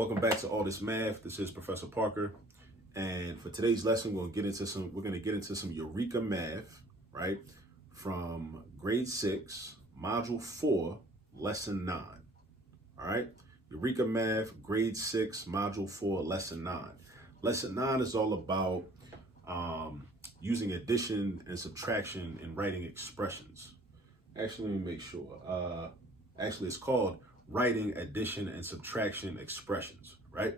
Welcome back to All This Math. This is Professor Parker, and for today's lesson, we're going to get into some Eureka math, right? From grade 6, module 4, lesson 9. All right? Eureka math, grade 6, module 4, lesson 9. Lesson 9 is all about using addition and subtraction in writing expressions. Actually, let me make sure. Actually, it's called writing addition and subtraction expressions, right?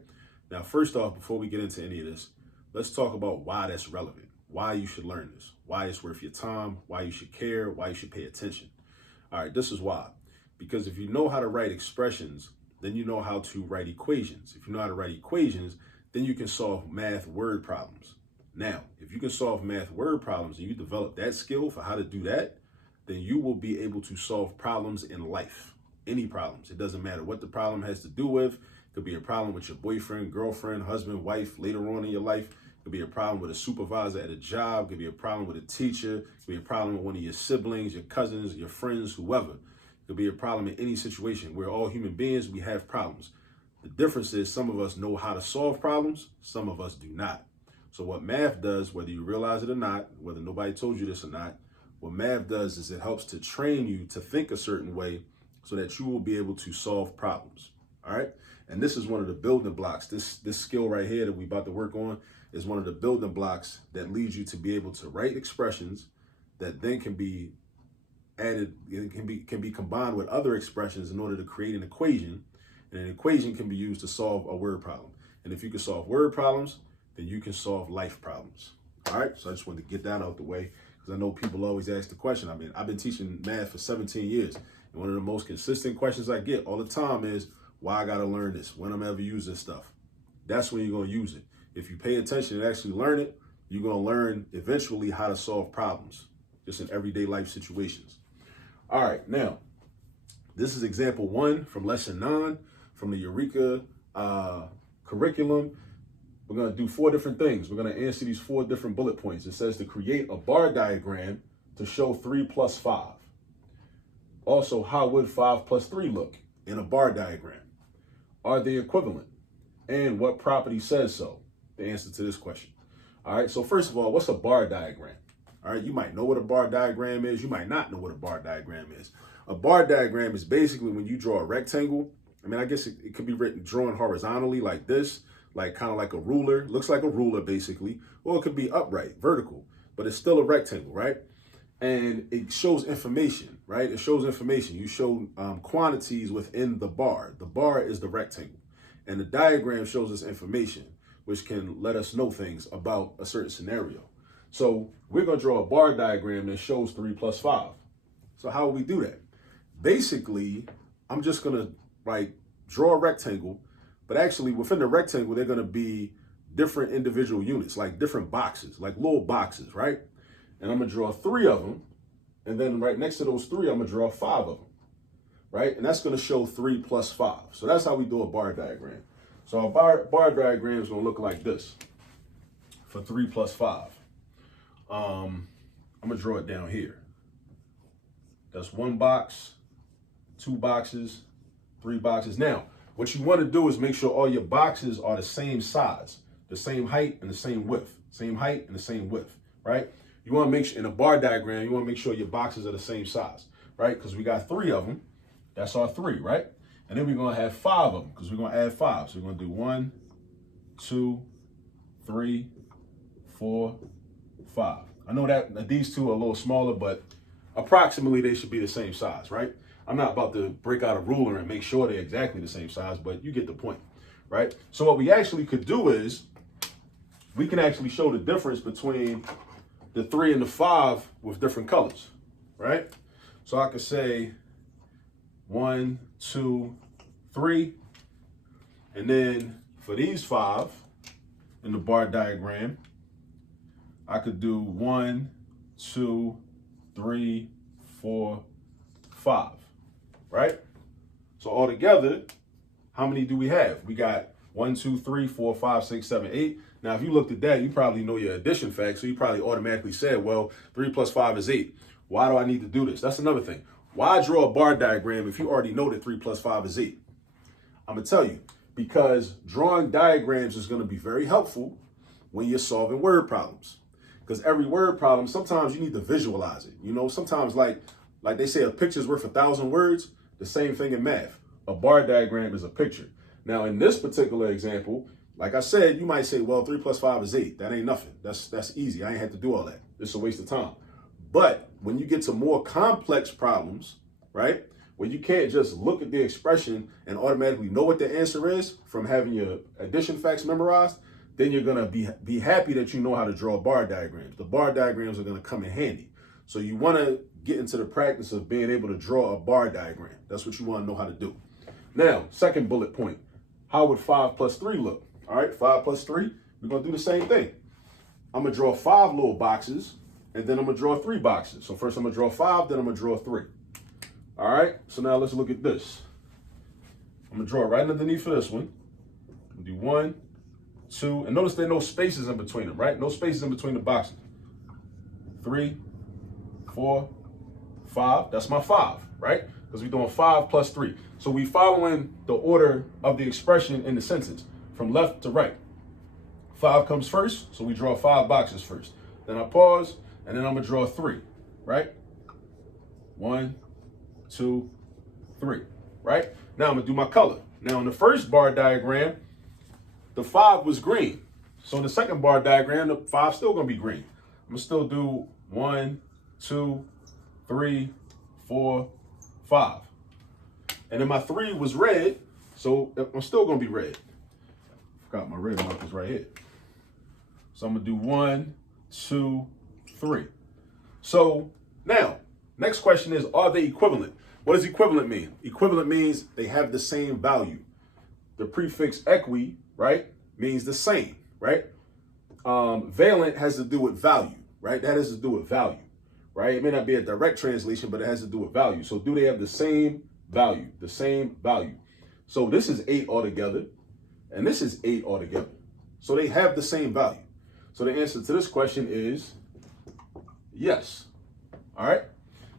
Now, first off, before we get into any of this, let's talk about why that's relevant, why you should learn this, why it's worth your time, why you should care, why you should pay attention. All right, this is why. Because if you know how to write expressions, then you know how to write equations. If you know how to write equations, then you can solve math word problems. Now, if you can solve math word problems and you develop that skill for how to do that, then you will be able to solve problems in life. Any problems. It doesn't matter what the problem has to do with. It could be a problem with your boyfriend, girlfriend, husband, wife later on in your life. It could be a problem with a supervisor at a job. It could be a problem with a teacher. It could be a problem with one of your siblings, your cousins, your friends, whoever. It could be a problem in any situation. We're all human beings. We have problems. The difference is some of us know how to solve problems. Some of us do not. So what math does, whether you realize it or not, whether nobody told you this or not, what math does is it helps to train you to think a certain way so that you will be able to solve problems. All right. And this is one of the building blocks. This skill right here that we're about to work on is one of the building blocks that leads you to be able to write expressions that then can be added, can be combined with other expressions in order to create an equation. And an equation can be used to solve a word problem. And if you can solve word problems, then you can solve life problems. All right. So I just wanted to get that out the way because I know people always ask the question. I mean, I've been teaching math for 17 years. And one of the most consistent questions I get all the time is, why I got to learn this? When I'm ever use this stuff? That's when you're going to use it. If you pay attention and actually learn it, you're going to learn eventually how to solve problems, just in everyday life situations. All right, now, this is example 1 from lesson 9 from the Eureka curriculum. We're going to do 4 different things. We're going to answer these 4 different bullet points. It says to create a bar diagram to show 3 plus 5. Also, how would 5 plus 3 look in a bar diagram? Are they equivalent? And what property says so? The answer to this question. All right, so first of all, what's a bar diagram? All right, you might know what a bar diagram is. You might not know what a bar diagram is. A bar diagram is basically when you draw a rectangle. I mean, I guess it could be drawn horizontally like this, like kind of like a ruler. Looks like a ruler basically, or it could be upright, vertical, but it's still a rectangle, right? And it shows information, right? It shows information. You show quantities within the bar. The bar is the rectangle. And the diagram shows us information, which can let us know things about a certain scenario. So we're going to draw a bar diagram that shows 3 plus 5. So how will we do that? Basically, I'm just going to draw a rectangle, but actually within the rectangle, they're going to be different individual units, like different boxes, like little boxes, right? And I'm going to draw 3 of them. And then right next to those 3, I'm going to draw 5 of them. Right? And that's going to show 3 plus 5. So that's how we do a bar diagram. So our bar diagram is going to look like this for 3 plus 5. I'm going to draw it down here. That's 1 box, 2 boxes, 3 boxes. Now, what you want to do is make sure all your boxes are the same size, the same height and the same width, same height and the same width, right? You want to make sure in a bar diagram, you want to make sure your boxes are the same size, right? Because we got 3 of them. That's our 3, right? And then we're going to have 5 of them because we're going to add 5. So we're going to do 1, 2, 3, 4, 5. I know that these 2 are a little smaller, but approximately they should be the same size, right? I'm not about to break out a ruler and make sure they're exactly the same size, but you get the point, right? So what we actually could do is we can actually show the difference between the 3 and the 5 with different colors, right? So I could say 1, 2, 3. And then for these 5 in the bar diagram, I could do 1, 2, 3, 4, 5, right? So altogether, how many do we have? We got 1, 2, 3, 4, 5, 6, 7, 8. Now, if you looked at that, you probably know your addition facts, so you probably automatically said, well, 3 plus 5 is 8. Why do I need to do this? That's another thing. Why draw a bar diagram if you already know that 3 plus 5 is 8? I'm going to tell you, because drawing diagrams is going to be very helpful when you're solving word problems. Because every word problem, sometimes you need to visualize it. You know, sometimes like they say, a picture's worth 1,000 words. The same thing in math. A bar diagram is a picture. Now, in this particular example, like I said, you might say, well, 3 plus 5 is 8. That ain't nothing. That's easy. I ain't had to do all that. It's a waste of time. But when you get to more complex problems, right, where you can't just look at the expression and automatically know what the answer is from having your addition facts memorized, then you're going to be happy that you know how to draw bar diagrams. The bar diagrams are going to come in handy. So you want to get into the practice of being able to draw a bar diagram. That's what you want to know how to do. Now, second bullet point, how would 5 plus 3 look? All right, 5 plus 3, we're going to do the same thing. I'm going to draw 5 little boxes, and then I'm going to draw 3 boxes. So first I'm going to draw 5, then I'm going to draw 3. All right, so now let's look at this. I'm going to draw right underneath for this one. I'm going to do 1, 2, and notice there are no spaces in between them, right? No spaces in between the boxes. 3, 4, 5. That's my 5, right? Because we're doing 5 plus 3. So we following the order of the expression in the sentence from left to right. 5 comes first, so we draw 5 boxes first. Then I pause, and then I'm gonna draw 3, right? 1, 2, 3, right? Now I'm gonna do my color. Now in the first bar diagram, the 5 was green. So in the second bar diagram, the 5 still gonna be green. I'm gonna still do 1, 2, 3, 4, 5. And then my 3 was red, so I'm still gonna be red. Forgot my red markers right here. So I'm gonna do 1, 2, 3. So now, next question is, are they equivalent? What does equivalent mean? Equivalent means they have the same value. The prefix equi, right, means the same, right? Valent has to do with value, right? That has to do with value, right? It may not be a direct translation, but it has to do with value. So do they have the same value? The same value. So this is 8 altogether, and this is 8 altogether. So they have the same value. So the answer to this question is yes. All right.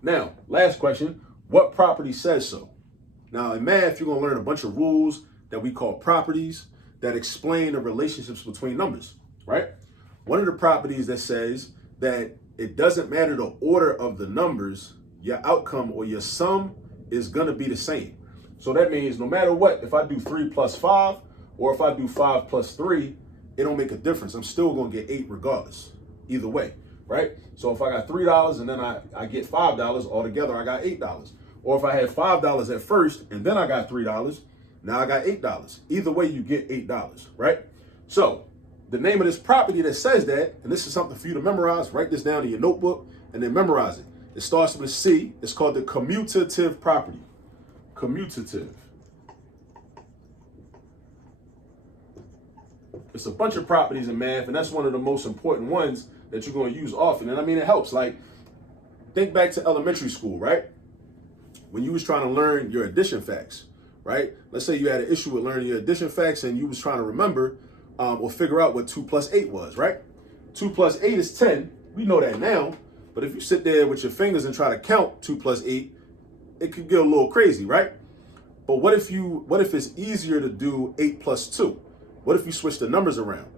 Now, last question. What property says so? Now, in math, you're going to learn a bunch of rules that we call properties that explain the relationships between numbers, right? One of the properties that says that it doesn't matter the order of the numbers, your outcome or your sum is going to be the same. So that means no matter what, if I do 3 plus 5 or if I do 5 plus 3, it don't make a difference. I'm still going to get 8 regardless, either way, right? So if I got $3 and then I get $5, altogether I got $8. Or if I had $5 at first and then I got $3, now I got $8. Either way, you get $8, right? So the name of this property that says that, and this is something for you to memorize, write this down in your notebook and then memorize it. It starts with a C. It's called the commutative property. Commutative. It's a bunch of properties in math, and that's one of the most important ones that you're going to use often. And I mean, it helps. Like, think back to elementary school, right? When you was trying to learn your addition facts, right? Let's say you had an issue with learning your addition facts and you was trying to remember or figure out what 2 plus 8 was, right? 2 plus 8 is 10. We know that now. But if you sit there with your fingers and try to count 2 plus 8, it could get a little crazy, right? But what if it's easier to do 8 plus 2? What if you switch the numbers around?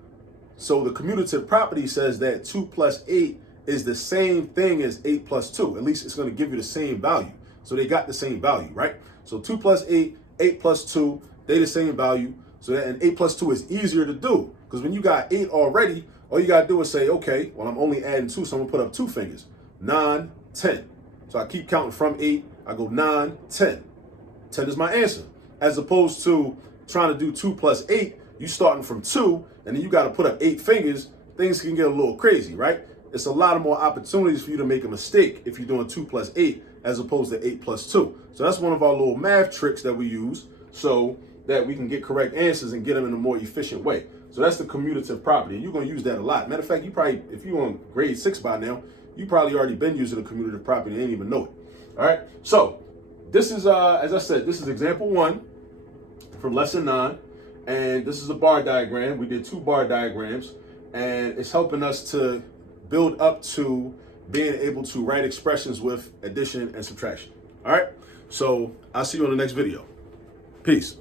So the commutative property says that 2 plus 8 is the same thing as 8 plus 2. At least it's going to give you the same value. So they got the same value, right? So 2 plus 8, 8 plus 2, they the same value. So that and 8 plus 2 is easier to do. Because when you got 8 already, all you got to do is say, okay, well, I'm only adding 2, so I'm going to put up 2 fingers. 9, 10. So I keep counting from 8. I go 9, 10. 10 is my answer. As opposed to trying to do 2 plus 8, you starting from 2, and then you got to put up 8 fingers. Things can get a little crazy, right? It's a lot of more opportunities for you to make a mistake if you're doing 2 plus 8 as opposed to 8 plus 2. So that's one of our little math tricks that we use so that we can get correct answers and get them in a more efficient way. So that's the commutative property, and you're going to use that a lot. Matter of fact, you probably, if you're on grade 6 by now, you probably already been using the commutative property and didn't even know it. All right, so this is, as I said, this is example 1 from lesson 9, and this is a bar diagram. We did 2 bar diagrams, and it's helping us to build up to being able to write expressions with addition and subtraction. All right, so I'll see you on the next video. Peace.